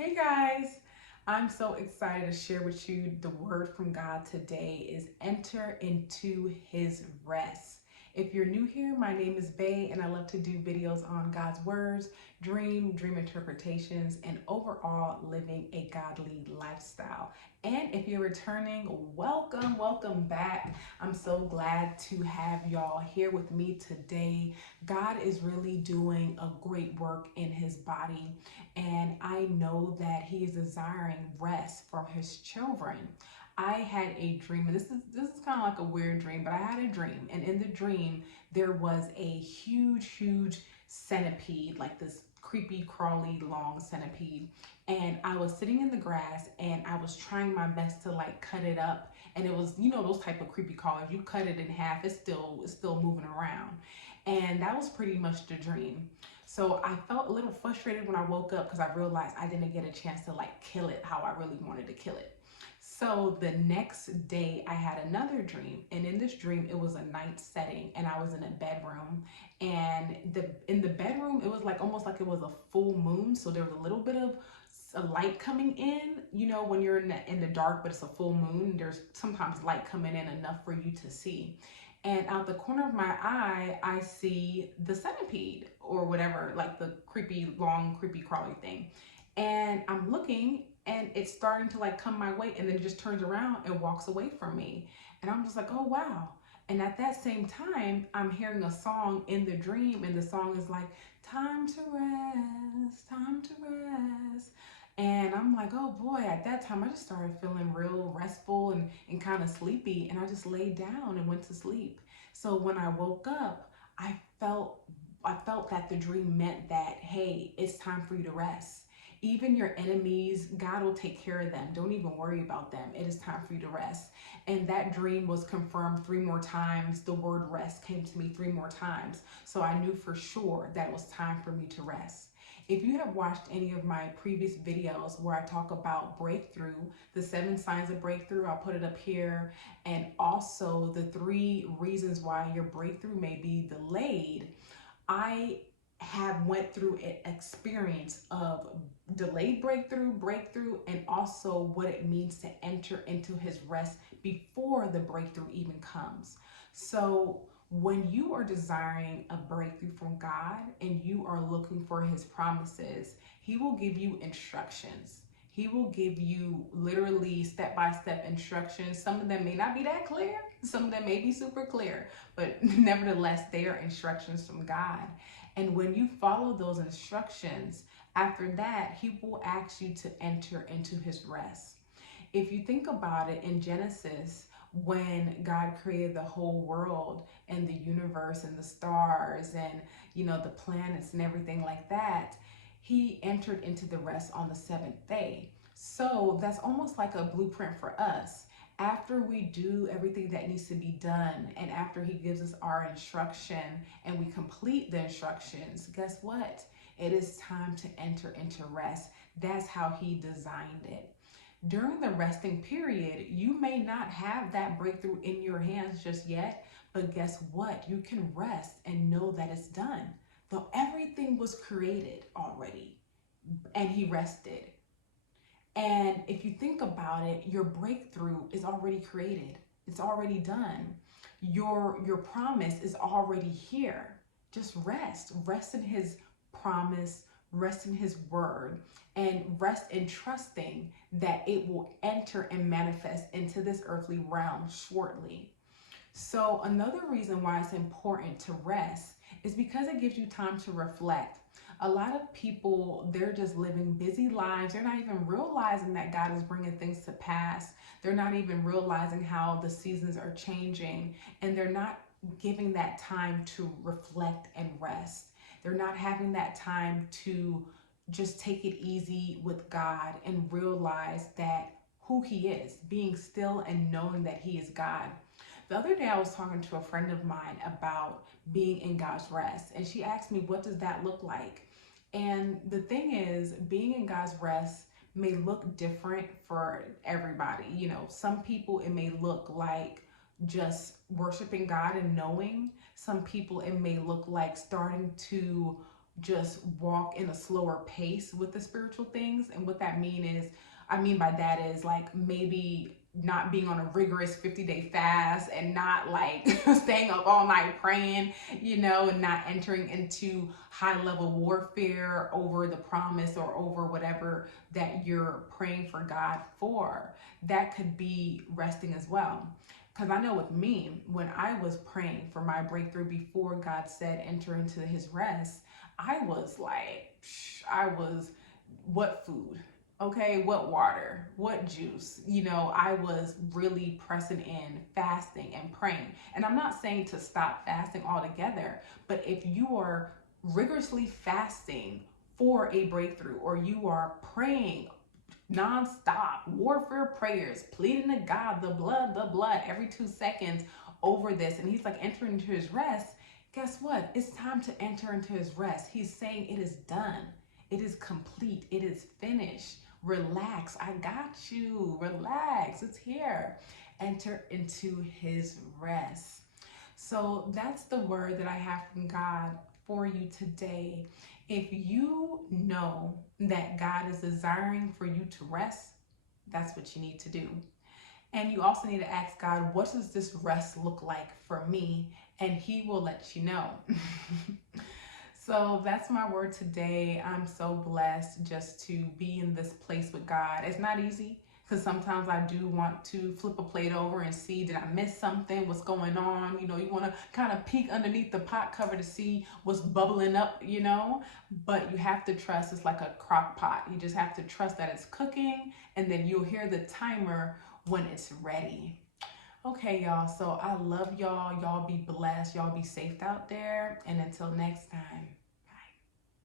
Hey guys, I'm so excited to share with you the word from God today is enter into his rest. If you're new here, my name is Bay and I love to do videos on God's words, dream interpretations, and overall living a godly lifestyle. And if you're returning, welcome back. I'm so glad to have y'all here with me today. God is really doing a great work in his body, and I know that he is desiring rest from his children. I had a dream, and this is kind of like a weird dream, but I had a dream, and in the dream there was a huge centipede, like this creepy, crawly, long centipede, and I was sitting in the grass, and I was trying my best to like cut it up, and it was, you know, those type of creepy crawlers. You cut it in half, it's still moving around, and that was pretty much the dream. So I felt a little frustrated when I woke up because I realized I didn't get a chance to like kill it how I really wanted to kill it. So the next day I had another dream, and in this dream it was a night setting and I was in a bedroom, and the in the bedroom it was like almost like it was a full moon, so there was a little bit of a light coming in, you know, when you're in the dark but it's a full moon, there's sometimes light coming in enough for you to see. And out the corner of my eye, I see the centipede or whatever, like the creepy, long, creepy, crawly thing. And I'm looking and it's starting to like come my way, and then it just turns around and walks away from me. And I'm just like, oh wow. And at that same time, I'm hearing a song in the dream, and the song is like, time to rest, time to rest. And I'm like, oh boy, at that time I just started feeling real restful and kind of sleepy. And I just laid down and went to sleep. So when I woke up, I felt I felt that the dream meant that, hey, it's time for you to rest. Even your enemies, God will take care of them. Don't even worry about them. It is time for you to rest. And that dream was confirmed 3 more times. The word rest came to me 3 more times. So I knew for sure that it was time for me to rest. If you have watched any of my previous videos where I talk about breakthrough, the 7 signs of breakthrough, I'll put it up here, and also the 3 reasons why your breakthrough may be delayed. I have went through an experience of delayed breakthrough, and also what it means to enter into his rest before the breakthrough even comes. So when you are desiring a breakthrough from God and you are looking for his promises, he will give you instructions. He will give you literally step-by-step instructions. Some of them may not be that clear. Some of them may be super clear, but nevertheless, they are instructions from God. And when you follow those instructions, after that, he will ask you to enter into his rest. If you think about it, in Genesis, when God created the whole world and the universe and the stars and, you know, the planets and everything like that, he entered into the rest on the seventh day. So that's almost like a blueprint for us. After we do everything that needs to be done, and after he gives us our instruction and we complete the instructions, guess what? It is time to enter into rest. That's how he designed it. During the resting period, you may not have that breakthrough in your hands just yet, but guess what? You can rest and know that it's done. Though everything was created already, and he rested. And if you think about it, your breakthrough is already created. It's already done. Your promise is already here. Just rest. Rest in his promise, rest in his word, and rest in trusting that it will enter and manifest into this earthly realm shortly. So another reason why it's important to rest is because it gives you time to reflect. A lot of people, they're just living busy lives. They're not even realizing that God is bringing things to pass. They're not even realizing how the seasons are changing, and they're not giving that time to reflect and rest. They're not having that time to just take it easy with God and realize that who he is, being still and knowing that he is God. The other day I was talking to a friend of mine about being in God's rest, and she asked me, what does that look like? And the thing is, being in God's rest may look different for everybody. You know, some people it may look like just worshiping God and knowing. Some people it may look like starting to just walk in a slower pace with the spiritual things. And what that I mean by that is like maybe not being on a rigorous 50-day fast and not like staying up all night praying, and not entering into high level warfare over the promise or over whatever that you're praying for God for. That could be resting as well. Because I know with me, when I was praying for my breakthrough before God said enter into his rest, I was like, what food? Okay, what water? What juice? I was really pressing in, fasting and praying. And I'm not saying to stop fasting altogether, but if you are rigorously fasting for a breakthrough, or you are praying nonstop warfare prayers, pleading to God, the blood, every 2 seconds over this. And he's like entering into his rest. Guess what? It's time to enter into his rest. He's saying it is done. It is complete. It is finished. Relax. I got you. Relax. It's here. Enter into his rest. So that's the word that I have from God for you today. If you know that God is desiring for you to rest, that's what you need to do. And you also need to ask God, what does this rest look like for me? And he will let you know. So that's my word today. I'm so blessed just to be in this place with God. It's not easy, because sometimes I do want to flip a plate over and see, did I miss something? What's going on? You want to kind of peek underneath the pot cover to see what's bubbling up, but you have to trust. It's like a crock pot. You just have to trust that it's cooking, and then you'll hear the timer when it's ready. Okay, y'all. So I love y'all. Y'all be blessed. Y'all be safe out there. And until next time.